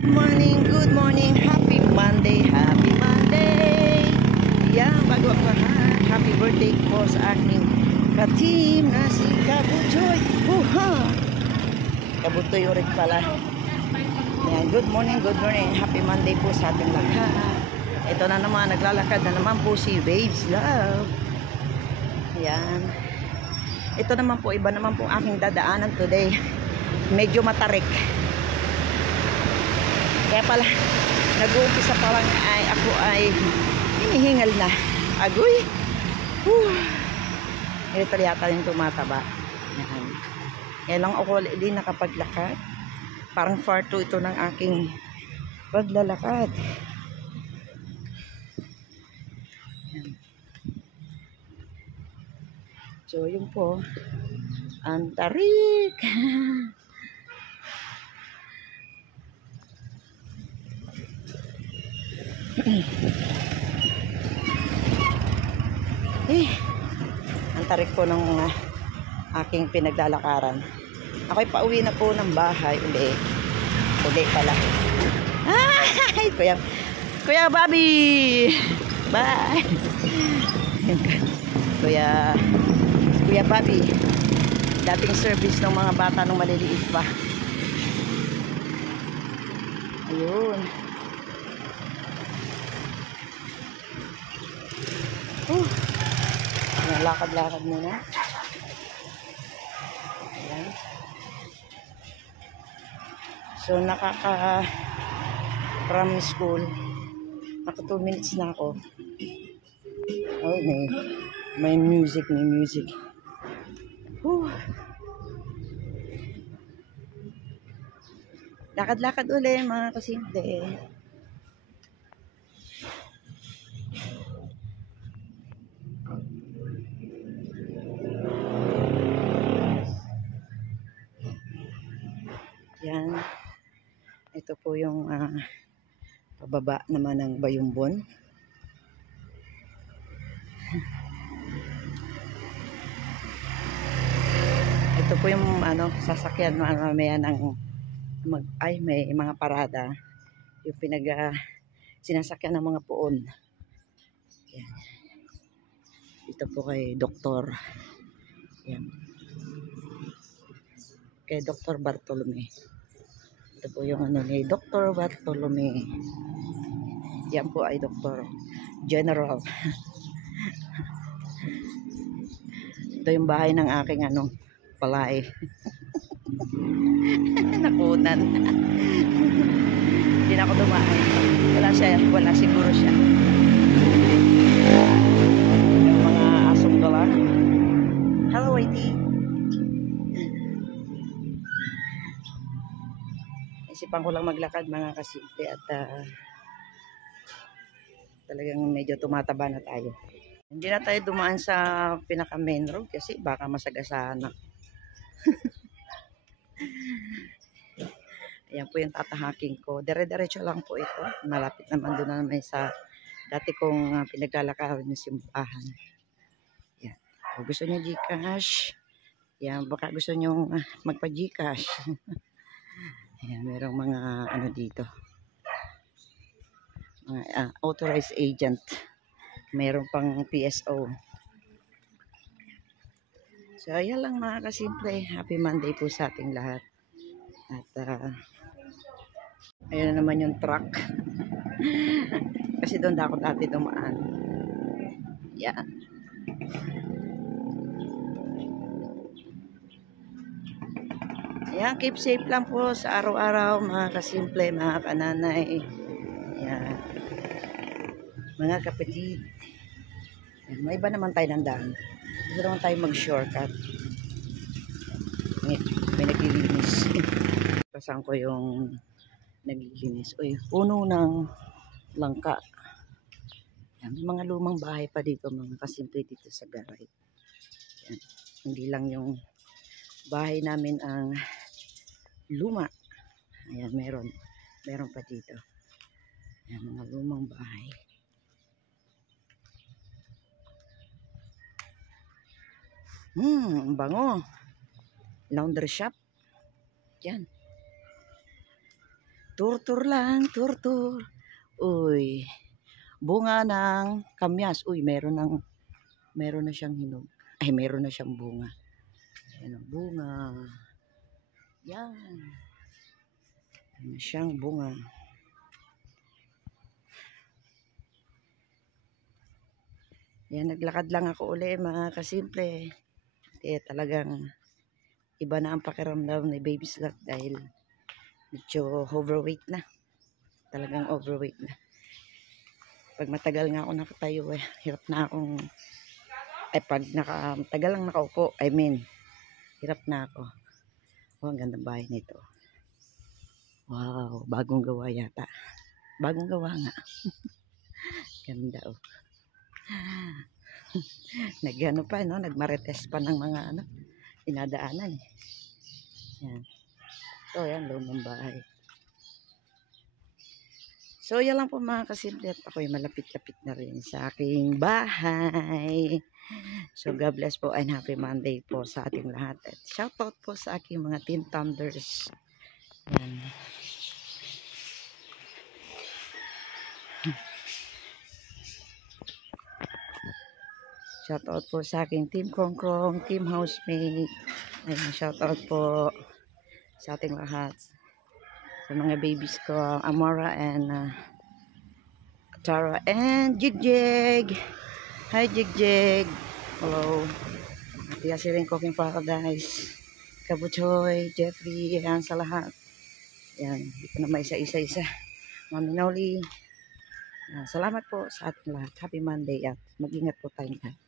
good morning, happy Monday, happy Monday. Yan, bago ang lahat, happy birthday po sa aking ka-team na si Kabutoy. Kabutoy ulit pala. Yan, good morning, happy Monday po sa ating lahat. Ito na naman, naglalakad na naman po si Waves Love. Yan. Ito naman po, iba naman po aking dadaanan today. Medyo matarik. Kaya pala, nag-uumpisa pa lang ay ako ay hinihingal na. Agoy! Ito yata yung tumataba. Yan. Kaya lang ako din nakapaglakad. Parang far to ito ng aking paglalakad. Yan. So, yun po. Ang tarik! Ang tarik po ng aking pinaglalakaran. Ako'y pauwi na po ng bahay uli pala. Ay, Kuya Bobby, bye. Kuya Bobby, dating service ng mga bata nung maliliit pa. Ayun. Lakad-lakad muna. Ayan. So, from school, naka 2 minutes na ako. Oh, may music. Lakad-lakad ulit, mga kasimple. Yan. Ito po yung pababa naman ng Bayumbon. Ito po yung sasakyan mamaya ng may mga parada. Yung sinasakyan ng mga puon. Yan. Ito po kay Doktor. Yan. Kay Dr. Bartolome. Ito po yung ni Dr. Bartolome. Yan po ay Dr. General. Ito yung bahay ng aking palay. Nakunan. Hindi na ako dumaan. Wala siguro siya. Yung mga asong dala. Hello, Whitey. Isipan ko lang maglakad, mga kasimple, at talagang medyo tumataba na tayo. Hindi na tayo dumaan sa pinaka main road kasi baka masagasaan na. Ayan po yung tatahaking ko. Dire-diretso lang po ito. Malapit naman doon na may sa dati kong pinaglalakaran ng simbahan. Yan. Kung gusto nyo Gcash, yan, baka gusto nyo magpa-Gcash. Ayan, merong mga dito. Mga authorized agent. Meron pang PSO. So, ayan lang mga kasimple. Happy Monday po sa ating lahat. At, ayan na naman yung truck. Kasi doon ako dati dumaan. Yan. Ayan, keep safe lang po sa araw-araw, mga kasimple, mga kananay. Ayan. Mga kapatid. Ayan, may iba naman tayo ng daan. Gusto naman tayo mag-shortcut. May naglilinis. Pasan ko yung naglilinis. Uy, puno ng langka. Yan, may mga lumang bahay pa dito, mga kasimple, dito sa Garay. Yan. Hindi lang yung bahay namin ang luma. Ayan, meron pa dito. Ayan, mga lumang bahay. Ang bango. Laundry shop. Yan. Turtur lang, turtur. Uy, bunga ng kamyas. Uy, meron na siyang hinog. Ay, meron na siyang bunga. Ayan ang bunga. Yan. Meron na siyang bunga. Yan, naglakad lang ako uli mga kasimple. Talagang iba na ang pakiramdam ni Baby Slot dahil medyo overweight na. Talagang overweight na. Pag matagal nga ako nakatayo, hirap na akong, pag matagal lang nakaupo, hirap na ako. Oh, ang gandang bahay nito. Wow, bagong gawa yata. Bagong gawa nga. Ganda oh. Nagano pa, no? Nagmarites pa ng mga dinadaanan. Yan. So, yan, lumang bahay. So, yan lang po mga kasimple at ako'y malapit-lapit na rin sa aking bahay. So, God bless po and happy Monday po sa ating lahat. At shoutout po sa aking mga Teen Thunders. Yan. Shoutout po sa aking Team Krong, Team Housemate. Ayan, shoutout po sa ating lahat. Sa mga babies ko, Amora and Tara and Jigjig. Hi Jigjig. Hello. At yan si rin Cooking Paradise. Kabutsoy, Jeffrey, yan sa lahat. Yan, hindi ko na maisa-isa. Mami Noli. Salamat po sa ating lahat. Happy Monday at mag-ingat po tayong lahat.